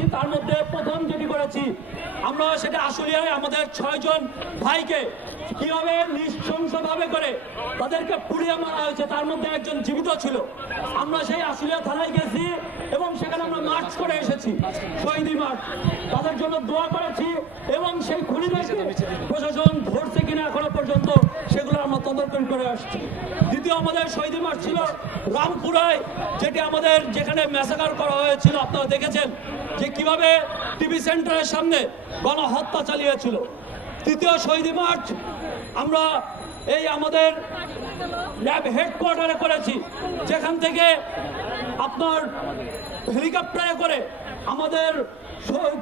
করেছি, তার মধ্যে প্রথম যেটি করেছি আমরা সেটা আশুলিয়ায় আমাদের 6 জন ভাইকে কিভাবে নৃশংসভাবে করে তাদেরকে পুড়িয়ে মারা হয়েছে, তার মধ্যে একজন জীবিত ছিল। আমরা সেই আশুলিয়া থানায় গেছি এবং সেখানে আমরা মার্চ করে এসেছি, শহীদি মার্চ, তাদের জন্য দোয়া করেছি এবং সেই খুনিদেরকে প্রশাসন ধরছে কিনা এখনো পর্যন্ত সেগুলো আমরা তদন্ত করে আসছি। দ্বিতীয় আমাদের শহীদি মার্চ ছিল রামপুরায়, যেটি আমাদের যেখানে ম্যাসাকার করা হয়েছিল, আপনারা দেখেছেন যে কিভাবে টিভি সেন্টারের সামনে গণহত্যা চালিয়েছিল। তৃতীয় শহীদি মার্চ আমরা এই আমাদের ল্যাব হেডকোয়ার্টারে করেছি, যেখান থেকে আপনার হেলিকপ্টারে করে আমাদের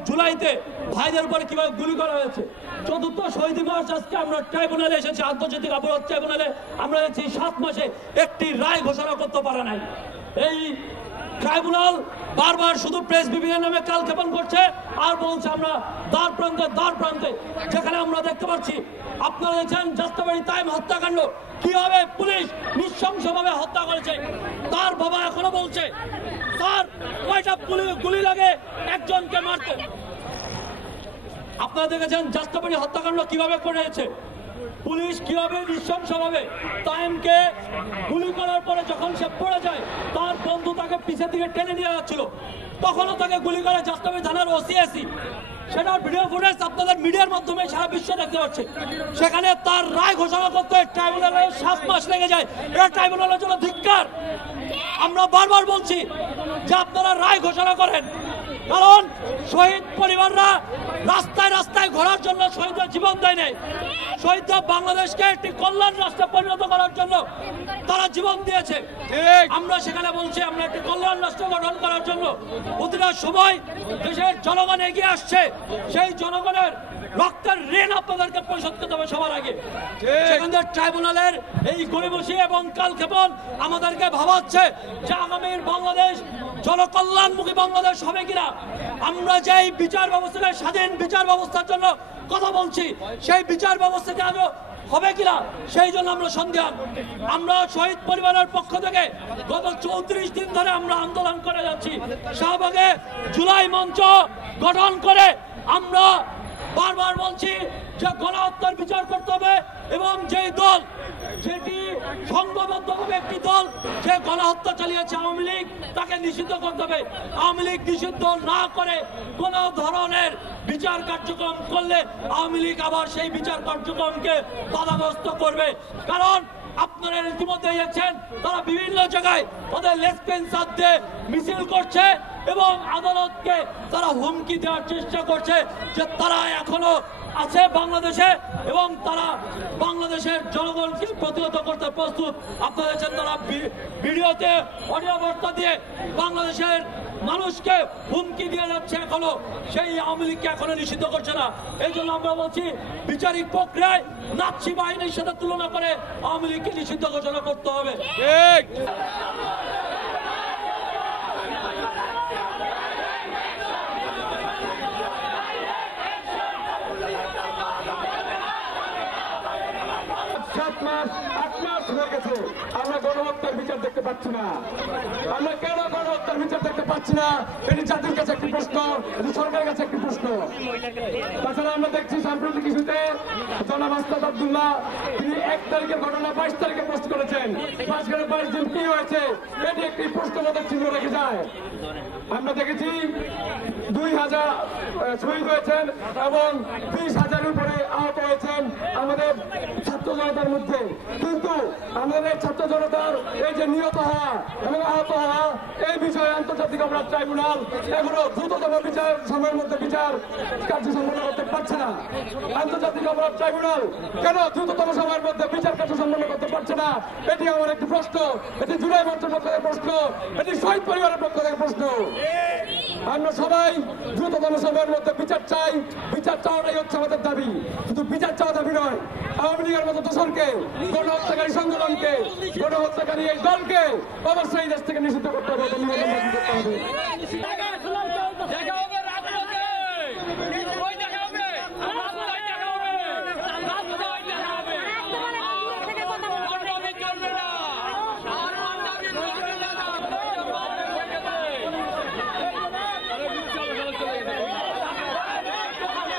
জুলাইতে ভাইদের উপরে কিভাবে গুলি করা হয়েছে। চতুর্থ শহীদ মার্চ আজকে আমরা ট্রাইব্যুনালে এসেছি, আন্তর্জাতিক অপরাধ ট্রাইব্যুনালে আমরা এসেছি, 7 মাসে একটি রায় ঘোষণা করতে পারে নাই। এই ট্রাইব্যুনাল বারবার শুধু প্রেস বিভাগের নামে কালক্ষেপণ করছে আর বলছে আমরা দ্বার প্রান্তে, যেখানে আমরা দেখতে পাচ্ছি আপনারা দেখছেন যাত্রাবাড়ি তাইম হত্যাকাণ্ড কিভাবে পুলিশ নৃশংসভাবে হত্যা করেছে। তার বাবা এখনো বলছে স্যার কয়টা গুলি লাগে একজনকে মারতে। আপনারা দেখেছেন যাত্রাবাড়ি হত্যাকাণ্ড কিভাবে করেছে, পুলিশ কিভাবে নৃশংসভাবে তাইমকে গুলি করার পরে যখন সে পড়ে যায় তার বন্ধু তাকে পিছের দিকে টেনে নিয়ে যাচ্ছিল, তখনও তাকে গুলি করে যাত্রাবাড়ি থানার ওসিএসি। সেটার ভিডিও ফুটেজ আপনাদের মিডিয়ার মাধ্যমে সারা বিশ্ব দেখতে পাচ্ছে। সেখানে তার রায় ঘোষণা করতে ট্রাইব্যুনালে 7 মাস লেগে যায়। এটা ট্রাইব্যুনালের জন্য ধিক্কার। আমরা বারবার বলছি যে আপনারা রায় ঘোষণা করেন, কারণ শহীদ পরিবাররা রাস্তায় রাস্তায় ঘোরার জন্য শহীদদের জীবন দেয় নাই। শহীদরা বাংলাদেশকে একটি কল্যাণ রাষ্ট্রে পরিণত করার জন্য তারা জীবন দিয়েছে। আমরা সেখানে বলছি আমরা একটি কল্যাণ রাষ্ট্র গঠন করার জন্য প্রতিটা সময় দেশের জনগণ এগিয়ে আসছে, সেই জনগণের রক্তের ঋণ আপনাদেরকে পরিশোধ করতে হবে সবার আগে। সেখানে ট্রাইব্যুনালের এই গরিবসী এবং কালক্ষেপণ আমাদেরকে ভাবাচ্ছে যে আগামীর বাংলাদেশ জনকল্যাণমুখী বাংলাদেশ হবে কিনা। আমরা যেই বিচার ব্যবস্থাকে স্বাধীন বিচার ব্যবস্থার জন্য কথা বলছি, সেই বিচার ব্যবস্থাকে আগে হবে কিনা সেই জন্য আমরা সন্দিহান। আমরা শহীদ পরিবারের পক্ষ থেকে গত 34 দিন ধরে আমরা আন্দোলন করে যাচ্ছি। শাহবাগে জুলাই মঞ্চ গঠন করে আমরা বারবার বলছি যে গণহত্যার বিচার করতে হবে এবং যেই দল যেটি সংঘবদ্ধভাবে একটি দল যে গণহত্যা চালিয়েছে আওয়ামী লীগ, তাকে নিষিদ্ধ করতে হবে। আওয়ামী লীগ নিষিদ্ধ না করে কোন ধরনের বিচার কার্যক্রম করলে আওয়ামী লীগ আবার সেই বিচার কার্যক্রমকে বাধাগ্রস্ত করবে। কারণ আপনারা ইতিমধ্যে দেখছেন তারা বিভিন্ন জায়গায় তাদের লেসপেন্সার দিয়ে মিছিল করছে এবং আদালতকে তারা হুমকি দেওয়ার চেষ্টা করছে যে তারা এখনো আছে বাংলাদেশে এবং তারা বাংলাদেশের জনগণকে প্রতিহত করতে প্রস্তুত। আপনারা দেখছেন তারা ভিডিওতে অডিও বার্তা দিয়ে বাংলাদেশের মানুষকে হুমকি দিয়ে যাচ্ছে, এখনো সেই আওয়ামী লীগকে এখনো নিষিদ্ধ করছে না। এই জন্য আমরা বলছি বিচারিক প্রক্রিয়ায় নাৎসি বাহিনীর সাথে তুলনা করে আওয়ামী লীগকে নিষিদ্ধ ঘোষণা করতে হবে। আমরা গণহত্যার বিচার দেখতে পাচ্ছি না। আমরা কেন গণহত্যার বিচার দেখতে পাচ্ছি না? এটি জাতির কাছে একটি প্রশ্ন, এটি সরকারের কাছে একটি প্রশ্ন। তাছাড়া আমরা দেখছি সাম্প্রতিক ইস্যুতে জনাব আস্তাদ আব্দুল্লাহ তিনি 1 তারিখের ঘটনা 22 তারিখে পোস্ট করেছেন। 22 দিন কি হয়েছে এটি একটি প্রশ্নবোধক চিহ্ন রেখে যায়। আমরা দেখেছি 2000 শহীদ হয়েছেন এবং 20,000 উপরে আহত হয়েছেন আমাদের ছাত্র জনতার মধ্যে। কিন্তু আমাদের ছাত্র জনতার এই যে নিহত হওয়া এবং আহত হওয়া এই বিষয়ে আন্তর্জাতিক অপরাধ ট্রাইব্যুনাল এগুলো দ্রুততম বিচার সময়ের মধ্যে বিচার কার্য সম্পন্ন করতে পারছে না। আন্তর্জাতিক অপরাধ ট্রাইব্যুনাল কেন দ্রুততম সময়ের মধ্যে বিচার কার্য সম্পন্ন করতে পারছে না? এটি আমার একটি প্রশ্ন, এটি জুলাই মঞ্চের পক্ষ থেকে প্রশ্ন, এটি শহীদ পরিবারের পক্ষ থেকে প্রশ্ন। আমরা সবাই দ্রুততম সময়ের মধ্যে বিচার চাই। বিচার চাওয়াটাই হচ্ছে আমাদের দাবি, শুধু বিচার চাওয়া দাবি নয়। আওয়ামী লীগের মতো দোষরকে, গণহত্যাকারী সংগঠনকে, গণহত্যাকারী এই দলকে অবশ্যই দেশ থেকে নিষিদ্ধ করতে হবে।